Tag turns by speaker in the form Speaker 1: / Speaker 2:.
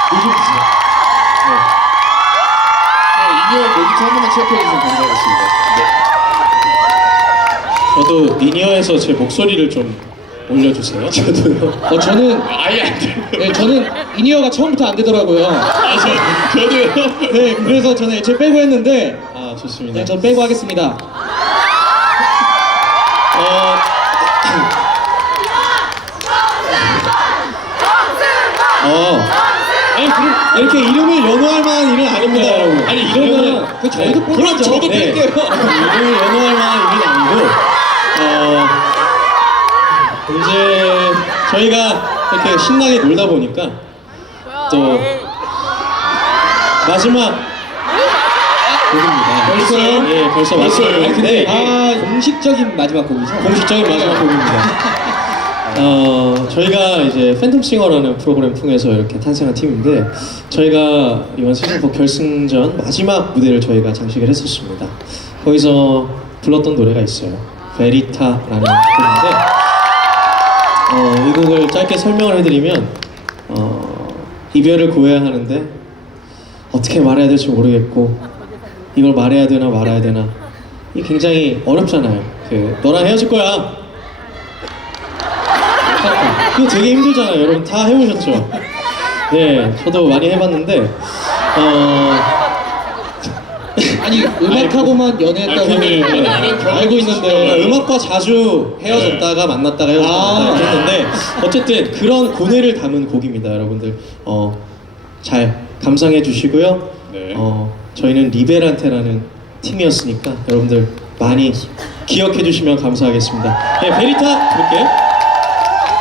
Speaker 1: 요즘 주세요. 네. 이니어 모니터 한 번만 체크해주시면 감사하겠습니다. 네.
Speaker 2: 저도 미니어에서 제 목소리를 좀 올려주세요.
Speaker 3: 저도요. 저는
Speaker 1: 아예 안 돼요.
Speaker 3: 네, 저는 이니어가 처음부터 안 되더라고요.
Speaker 1: 저도요.
Speaker 3: 네, 그래서 저는 애초에 빼고 했는데
Speaker 2: 아 좋습니다.
Speaker 3: 네, 전 빼고 하겠습니다.
Speaker 2: 아니 이렇게 이름을 연호할 만한 일은 아닙니다, 여러분.
Speaker 1: 아니,
Speaker 3: 이러면 그 저희도
Speaker 2: 네.
Speaker 3: 뽑아죠.
Speaker 1: 그럼 저도
Speaker 2: 네.
Speaker 1: 뺄게요.
Speaker 2: 이름을 연호할 만한 일은 아니고 이제 저희가 이렇게 신나게 놀다 보니까 또 마지막 곡입니다.
Speaker 3: 벌써요?
Speaker 2: 예, 벌써 마지막
Speaker 1: 벌써요?
Speaker 2: 곡인데
Speaker 3: 공식적인 마지막 곡이죠.
Speaker 2: 공식적인 마지막 곡입니다. 저희가 이제 팬텀싱어라는 프로그램 통해서 이렇게 탄생한 팀인데 저희가 이번 시즌4 결승전 마지막 무대를 저희가 장식을 했었습니다. 거기서 불렀던 노래가 있어요. 베리타라는 곡인데 이 곡을 짧게 설명을 해드리면 이별을 고해야 하는데 어떻게 말해야 될지 모르겠고 이걸 말해야 되나 말아야 되나 이게 굉장히 어렵잖아요. 너랑 헤어질 거야. 그거 되게 힘들잖아요. 여러분 다 해보셨죠? 네, 저도 많이 해봤는데
Speaker 3: 아니 음악하고만 연애했다고
Speaker 1: 근데
Speaker 3: 하는데
Speaker 2: 알고 있는데 음악과 자주 헤어졌다가 만났다가 헤어졌다가 했는데 어쨌든 그런 고뇌를 담은 곡입니다, 여러분들. 잘 감상해 주시고요.
Speaker 1: 네.
Speaker 2: 저희는 리베란테라는 팀이었으니까 여러분들 많이 기억해 주시면 감사하겠습니다. 네, 베리타 볼게요.